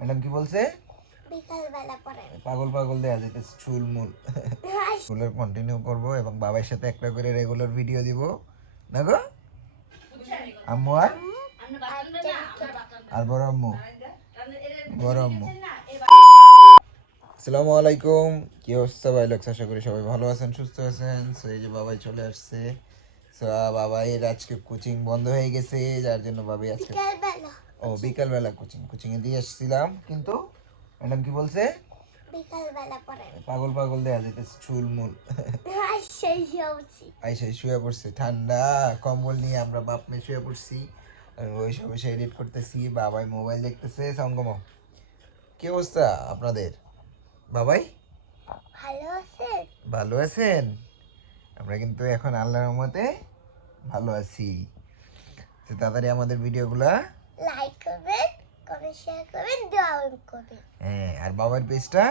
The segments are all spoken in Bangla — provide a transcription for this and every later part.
ম্যাডাম কি বলছে? বিকাল বেলা পড়ে পাগল পাগল দেয়া যাইতেছে চুলমুল। রেগুলার কন্টিনিউ করব এবং বাবার সাথে একটা করে রেগুলার ভিডিও দিব না গো আম্মু আর বড় আম্মু আসসালামু আলাইকুম। কি অবস্থা ভাই লোকস? আশা করি সবাই ভালো আছেন, সুস্থ আছেন। সো এই যে বাবাই চলে আসছে। সো বাবাইয়ের আজকে কোচিং বন্ধ হয়ে গেছে, যার জন্য বাবাই আজকে বিকালবেলা কোচিং এ দিয়ে আসছিলাম, কিন্তু ম্যাডাম কি বলছে? বিকাল বেলা পড়ে পাগল পাগল দেয়া যাইতেছে চুলমুল। আইসাই শুয়ে পড়ছে, ঠান্ডা কম্বল নিয়ে আমরা বাপ মেয়ে শুয়ে পড়ছি। ওই সব এডিট করতেছি, বাবাই মোবাইল দেখতেছে। সাউন্ড কমাও। কি অবস্থা আপনাদের? বাবাই ভালো আছেন? আমরা কিন্তু এখন আল্লাহর রহমতে ভালো আছি। তো তাড়াতাড়ি আমাদের ভিডিওগুলা লাইক করবেন, কমেন্ট শেয়ার করবেন, দোয়া করবেন। হ্যাঁ, আর বাবার পেজটা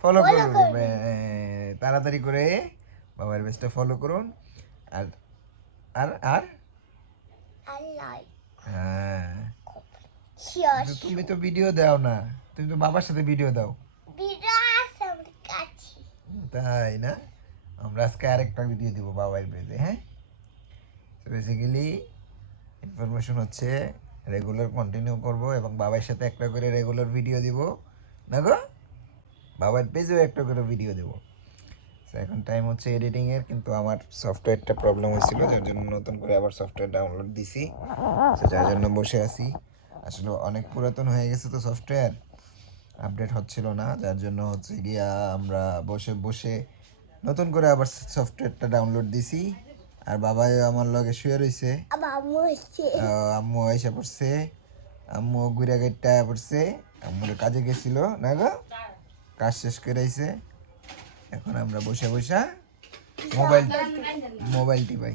ফলো করবেন। তাড়াতাড়ি করে বাবার পেজটা ফলো করুন। আর আর আর লাইক হ্যাঁ, শেয়ার। তুমি তো ভিডিও দাও না, তুমি তো বাবার সাথে ভিডিও দাও। ভিডিও আছে আমার কাছে, তাই না? আমরা আজকে আরেকটা ভিডিও দিব বাবার পেজে। হ্যাঁ, বেসিক্যালি ইনফরমেশন হচ্ছে রেগুলার কন্টিনিউ করব এবং বাবার সাথে একটা করে রেগুলার ভিডিও দিব না গো, বাবার পেজেও একটা করে ভিডিও দেবো। এখন টাইম হচ্ছে এডিটিংয়ের, কিন্তু আমার সফটওয়্যারটা প্রবলেম হয়েছিল, যার জন্য নতুন করে আবার সফটওয়্যার ডাউনলোড দিছি। যার জন্য বসে আছি। আসলে অনেক পুরাতন হয়ে গেছে তো সফটওয়্যার, আপডেট হচ্ছিল না, যার জন্য হচ্ছে গিয়া আমরা বসে বসে নতুন করে আবার সফটওয়্যারটা ডাউনলোড দিছি। আর বাবাই আমার লগে শুয়ে রয়েছে, আম্মু এসে পড়ছে, আম্মু ঘুরে গাইটা পড়ছে, আম্মুর কাজে গেছিল না গো, কাজ শেষ করে আইছে। এখন আমরা বসে বসে মোবাইল টিপাই।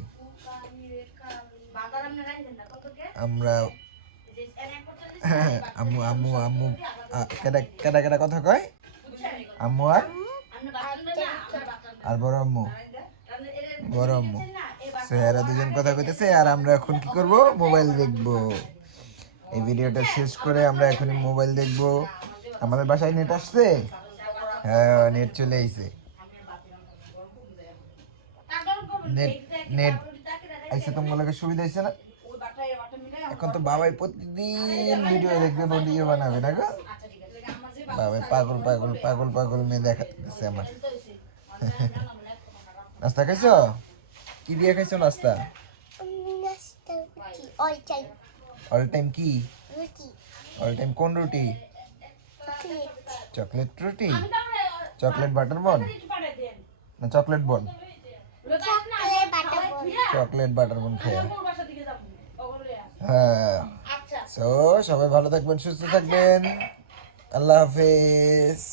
আমরা আম্মু আম্মু আম্মু কেডা কেডা কেডা কথা কয়? আম্মু আর বড় আম্মু এরা দুজন কথা কইতেছে, আর আমরা এখন কি করব? মোবাইল দেখবো। এই ভিডিওটা শেষ করে আমরা এখনই মোবাইল দেখবো। আমাদের বাসায় নেট আসছে? হ্যাঁ, নেট চলে আইছে। নেট নেট আইসে তোমাকে সুবিধা হয়েছে না? এখন তো বাবাই প্রতিদিন ভিডিও দেখবে, ভিডিও বানাবে না গো। বাবাই পাগল পাগল পাগল পাগল মেয়ে দেখাচ্ছে আমার। নাস্তা খাইছো? কি দিয়ে খাইছো নাস্তা? অল টাইম কি? অল টাইম কোন রুটি? চকলেট রুটি, চকলেট বাটার বন না চকলেট বন? চকলেট বাটার বন খেয়ে। হ্যাঁ, সো সবাই ভালো থাকবেন, সুস্থ থাকবেন। আল্লাহ হাফেজ।